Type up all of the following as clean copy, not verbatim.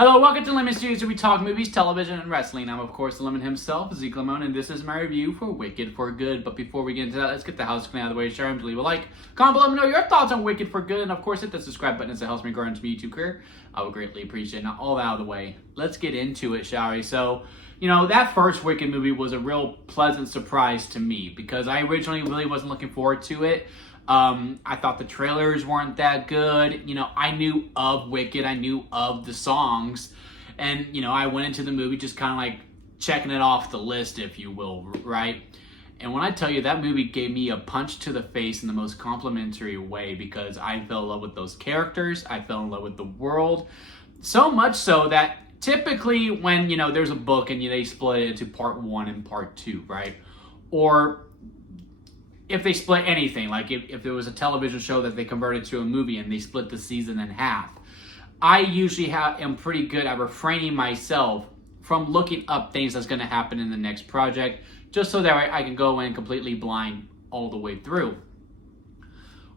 Hello, welcome to Lemon Studios, where we talk movies, television, and wrestling. I'm, of course, the Lemon himself, Zeke Lemon, and this is my review for Wicked for Good. But before we get into that, let's get the housekeeping out of the way. Share and leave a like. Comment below, let me know your thoughts on Wicked for Good, and of course, hit the subscribe button as it helps me grow into my YouTube career. I would greatly appreciate it. Now, all that out of the way, let's get into it, shall we? So, that first Wicked movie was a real pleasant surprise to me because I originally really wasn't looking forward to it. I thought the trailers weren't that good. I knew of Wicked, I knew of the songs. And, I went into the movie just kind of like checking it off the list, if you will, right? And when I tell you that movie gave me a punch to the face in the most complimentary way because I fell in love with those characters. I fell in love with the world. So much so that typically when, there's a book and they split it into part 1 and part 2, right? Or if they split anything, like if there was a television show that they converted to a movie and they split the season in half, I usually am pretty good at refraining myself from looking up things that's going to happen in the next project, just so that I can go in completely blind all the way through.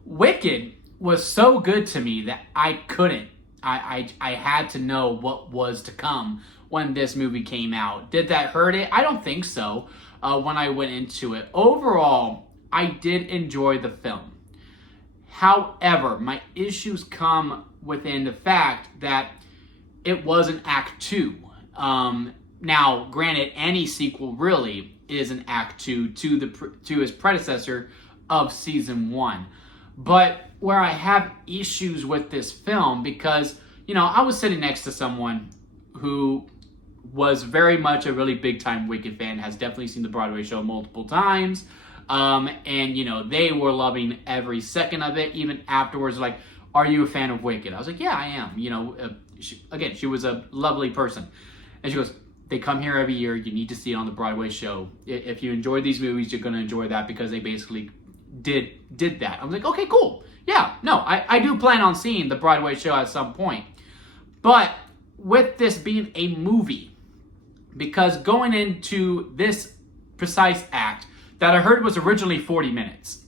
Wicked was so good to me that I couldn't. I had to know what was to come when this movie came out. Did that hurt it? I don't think so when I went into it. Overall, I did enjoy the film. However, my issues come within the fact that it was an Act 2. Now, granted, any sequel really is an Act 2 to his predecessor of Season 1. But where I have issues with this film, because, I was sitting next to someone who was very much a really big-time Wicked fan, has definitely seen the Broadway show multiple times, and, they were loving every second of it. Even afterwards, like, are you a fan of Wicked? I was like, yeah, I am. She was a lovely person. And she goes, they come here every year. You need to see it on the Broadway show. If you enjoy these movies, you're going to enjoy that because they basically did that. I was like, okay, cool. Yeah, no, I do plan on seeing the Broadway show at some point. But with this being a movie, because going into this precise act that I heard was originally 40 minutes,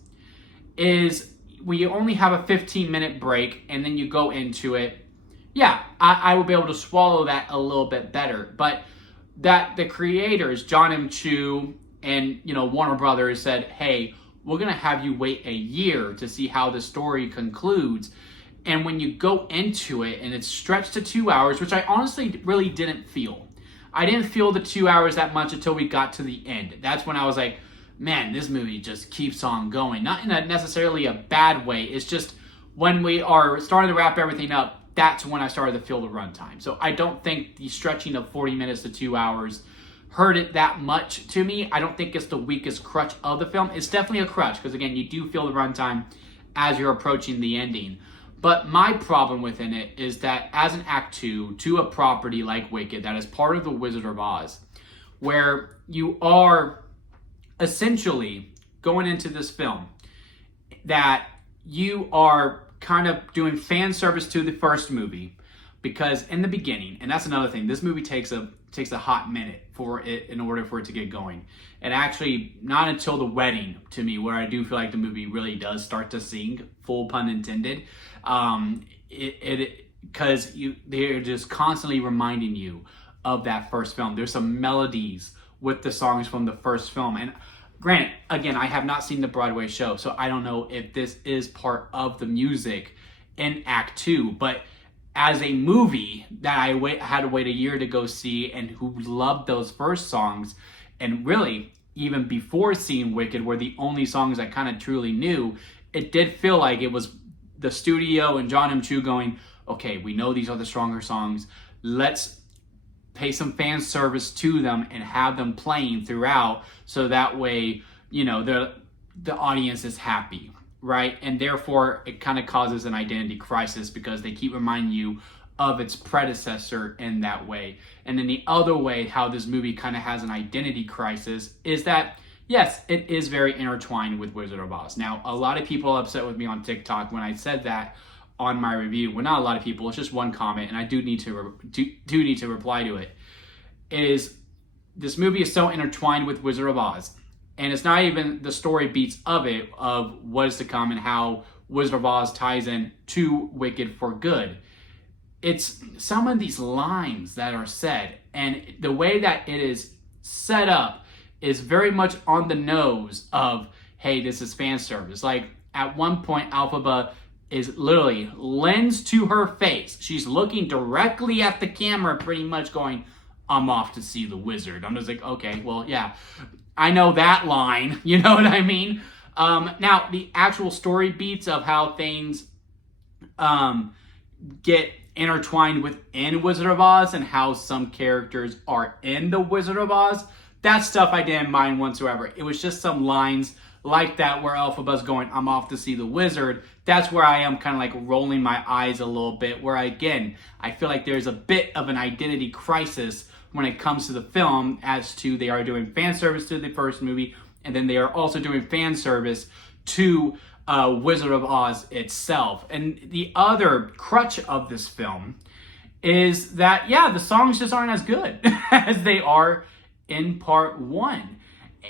is we only have a 15-minute break and then you go into it. Yeah, I will be able to swallow that a little bit better. But that the creators, Jon M. Chu and, Warner Brothers said, hey, we're going to have you wait a year to see how the story concludes. And when you go into it and it's stretched to 2 hours, which I honestly really didn't feel. I didn't feel the 2 hours that much until we got to the end. That's when I was like, man, this movie just keeps on going. Not in a necessarily a bad way. It's just when we are starting to wrap everything up, that's when I started to feel the runtime. So I don't think the stretching of 40 minutes to 2 hours hurt it that much to me. I don't think it's the weakest crutch of the film. It's definitely a crutch because, again, you do feel the runtime as you're approaching the ending. But my problem within it is that as an Act 2 to a property like Wicked that is part of the Wizard of Oz, where you are essentially going into this film that you are kind of doing fan service to the first movie, because in the beginning, and that's another thing, this movie takes a hot minute for it in order for it to get going. And actually not until the wedding, to me, where I do feel like the movie really does start to sing, full pun intended, because they're just constantly reminding you of that first film. There's some melodies with the songs from the first film. And granted, again, I have not seen the Broadway show, so I don't know if this is part of the music in Act 2, but as a movie that I had to wait a year to go see and who loved those first songs, and really, even before seeing Wicked, were the only songs I kind of truly knew, it did feel like it was the studio and Jon M. Chu going, okay, we know these are the stronger songs, let's pay some fan service to them and have them playing throughout so that way, the audience is happy, right? And therefore, it kind of causes an identity crisis because they keep reminding you of its predecessor in that way. And then the other way how this movie kind of has an identity crisis is that, yes, it is very intertwined with Wizard of Oz. Now, a lot of people are upset with me on TikTok when I said that on my review. Well, not a lot of people, it's just one comment, and I do need to reply to it. Is this movie is so intertwined with Wizard of Oz, and it's not even the story beats of it, of what is to come and how Wizard of Oz ties in to Wicked for Good. it's some of these lines that are said, and the way that it is set up is very much on the nose of, hey, this is fan service. Like at one point, Elphaba is literally lens to her face. She's looking directly at the camera, pretty much going, I'm off to see the wizard. I'm just like, okay, well, yeah, I know that line. You know what I mean? Now, the actual story beats of how things get intertwined within Wizard of Oz and how some characters are in the Wizard of Oz, that stuff I didn't mind whatsoever. It was just some lines like that where Elphaba's going, I'm off to see the wizard. That's where I am kind of like rolling my eyes a little bit, where I feel like there's a bit of an identity crisis when it comes to the film, as to they are doing fan service to the first movie, and then they are also doing fan service to Wizard of Oz itself. And the other crutch of this film is that, yeah, the songs just aren't as good as they are in part one.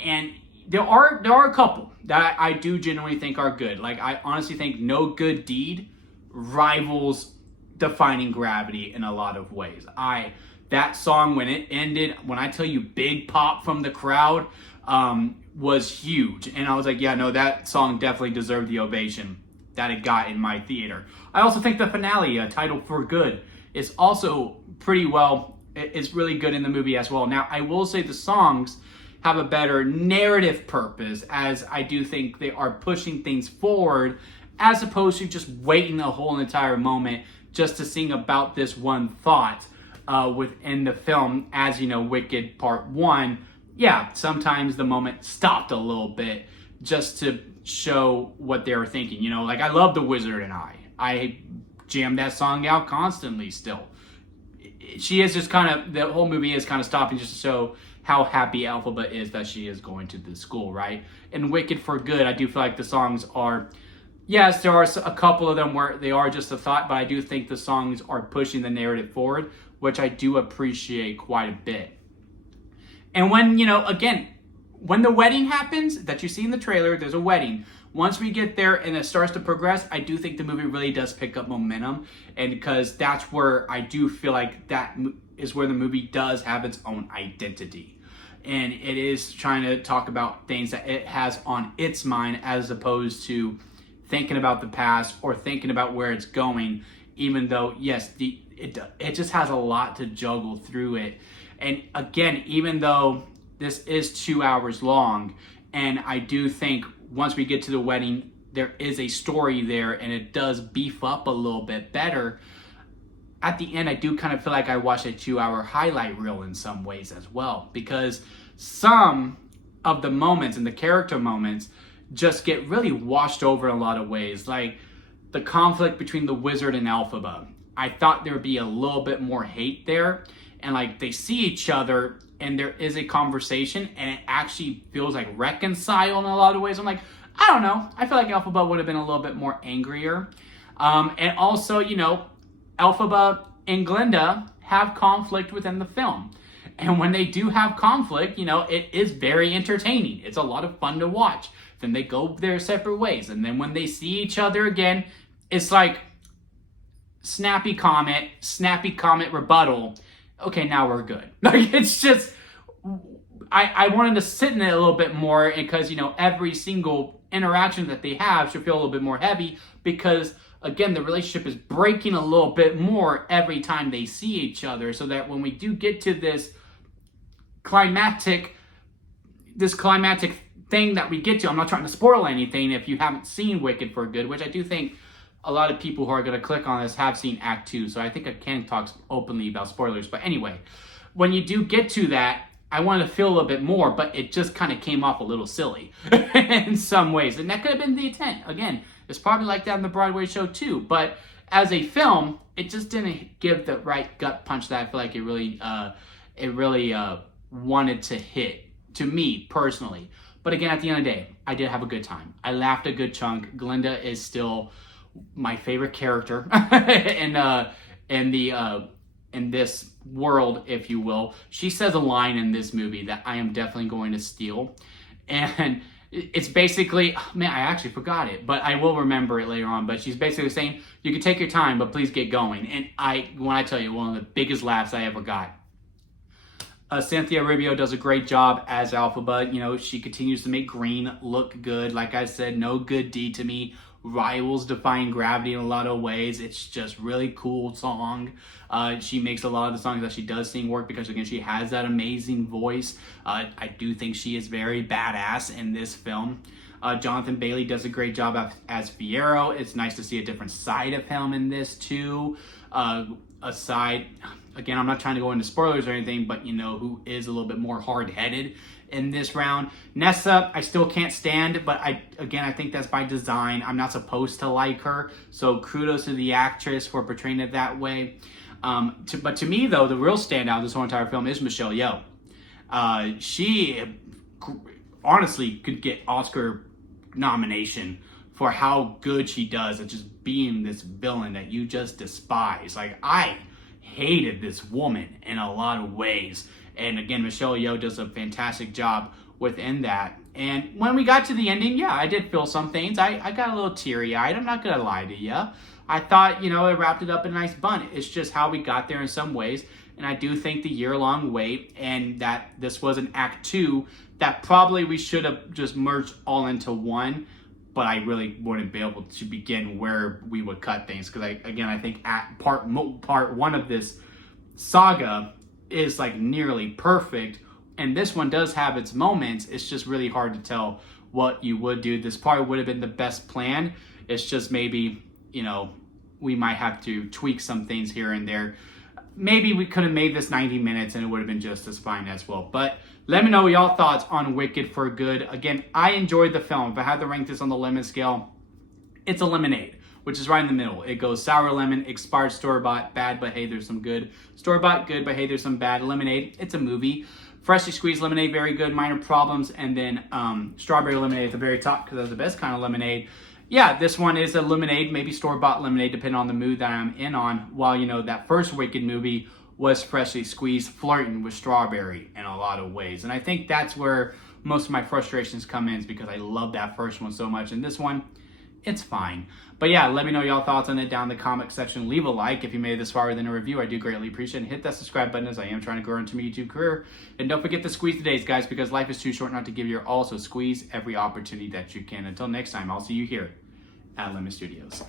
And there are a couple that I do genuinely think are good. Like, I honestly think No Good Deed rivals Defying Gravity in a lot of ways. That song, when it ended, when I tell you big pop from the crowd, was huge. And I was like, yeah, no, that song definitely deserved the ovation that it got in my theater. I also think the finale, titled For Good, is also pretty well, it's really good in the movie as well. Now, I will say the songs have a better narrative purpose, as I do think they are pushing things forward, as opposed to just waiting a whole entire moment just to sing about this one thought within the film. As you know, Wicked Part 1, yeah, sometimes the moment stopped a little bit just to show what they were thinking. You know, like, I love The Wizard and I jam that song out constantly still. She is just kind of, the whole movie is kind of stopping just to show how happy Elphaba is that she is going to the school, right? And Wicked for Good, I do feel like the songs are, yes, there are a couple of them where they are just a thought, but I do think the songs are pushing the narrative forward, which I do appreciate quite a bit. And when, you know, again, when the wedding happens, that you see in the trailer, there's a wedding. Once we get there and it starts to progress, I do think the movie really does pick up momentum. And because that's where I do feel like that is where the movie does have its own identity. And it is trying to talk about things that it has on its mind, as opposed to thinking about the past or thinking about where it's going, even though, yes, it just has a lot to juggle through it. And again, even though this is 2 hours long, and I do think once we get to the wedding, there is a story there and it does beef up a little bit better, at the end, I do kind of feel like I watched a 2-hour highlight reel in some ways as well, because some of the moments and the character moments just get really washed over in a lot of ways. Like the conflict between the wizard and Elphaba, I thought there would be a little bit more hate there, and like they see each other and there is a conversation and it actually feels like reconciled in a lot of ways. I'm like, I don't know, I feel like Elphaba would have been a little bit more angrier. And also, you know, Elphaba and Glinda have conflict within the film. And when they do have conflict, you know, it is very entertaining. It's a lot of fun to watch. Then they go their separate ways. And then when they see each other again, it's like snappy comment rebuttal. Okay, now we're good. Like, it's just, I wanted to sit in it a little bit more, because, you know, every single interaction that they have should feel a little bit more heavy, because again, the relationship is breaking a little bit more every time they see each other, so that when we do get to this climactic thing that we get to, I'm not trying to spoil anything if you haven't seen Wicked for Good, which I do think a lot of people who are going to click on this have seen Act 2, so I think I can talk openly about spoilers. But anyway, when you do get to that, I wanted to feel a little bit more, but it just kind of came off a little silly in some ways. And that could have been the intent. Again, it's probably like that in the Broadway show too. But as a film, it just didn't give the right gut punch that I feel like it really wanted to hit, to me personally. But again, at the end of the day, I did have a good time. I laughed a good chunk. Glinda is still my favorite character in this world, if you will. She says a line in this movie that I am definitely going to steal, and It's basically, man, I actually forgot it, but I will remember it later on. But she's basically saying, you can take your time, but please get going. And when I tell you, one of the biggest laughs I ever got. Cynthia Erivo does a great job as Elphaba. You know, she continues to make Green look good. Like I said, no good deed to me. Rivals defying gravity in a lot of ways. It's just really cool song. She makes a lot of the songs that she does sing work because, again, she has that amazing voice. I do think she is very badass in this film. Jonathan Bailey does a great job as Fiyero. It's nice to see a different side of him in this too. Again, I'm not trying to go into spoilers or anything, but you know who is a little bit more hard-headed in this round. Nessa, I still can't stand, but I think that's by design. I'm not supposed to like her, so kudos to the actress for portraying it that way. But to me, though, the real standout of this whole entire film is Michelle Yeoh. She honestly could get Oscar nomination for how good she does at just being this villain that you just despise. Like, I hated this woman in a lot of ways. And again, Michelle Yeoh does a fantastic job within that. And when we got to the ending, yeah, I did feel some things. I got a little teary-eyed. I'm not going to lie to you. I thought, you know, it wrapped it up in a nice bun. It's just how we got there in some ways. And I do think the year-long wait and that this was an Act 2 that probably we should have just merged all into one. But I really wouldn't be able to begin where we would cut things. Because, I think part one of this saga is like nearly perfect. And this one does have its moments. It's just really hard to tell what you would do. This probably would have been the best plan. It's just maybe, you know, we might have to tweak some things here and there. Maybe we could have made this 90 minutes and it would have been just as fine as well. But let me know what y'all thoughts on Wicked for Good. Again, I enjoyed the film. If I had to rank this on the lemon scale, it's a lemonade, which is right in the middle. It goes sour lemon, expired store-bought, bad, but hey, there's some good. Store-bought, good, but hey, there's some bad. Lemonade, it's a movie. Freshly squeezed lemonade, very good, minor problems. And then strawberry lemonade at the very top because that's the best kind of lemonade. Yeah, this one is a lemonade, maybe store-bought lemonade, depending on the mood that I'm in on. While, you know, that first Wicked movie was freshly squeezed, flirting with strawberry in a lot of ways. And I think that's where most of my frustrations come in, is because I love that first one so much. And this one, it's fine. But yeah, let me know y'all thoughts on it down in the comment section. Leave a like if you made it this far within a review. I do greatly appreciate it. And hit that subscribe button, as I am trying to grow into my YouTube career. And don't forget to squeeze the days, guys, because life is too short not to give your all. So squeeze every opportunity that you can. Until next time, I'll see you here at Lemon Studios.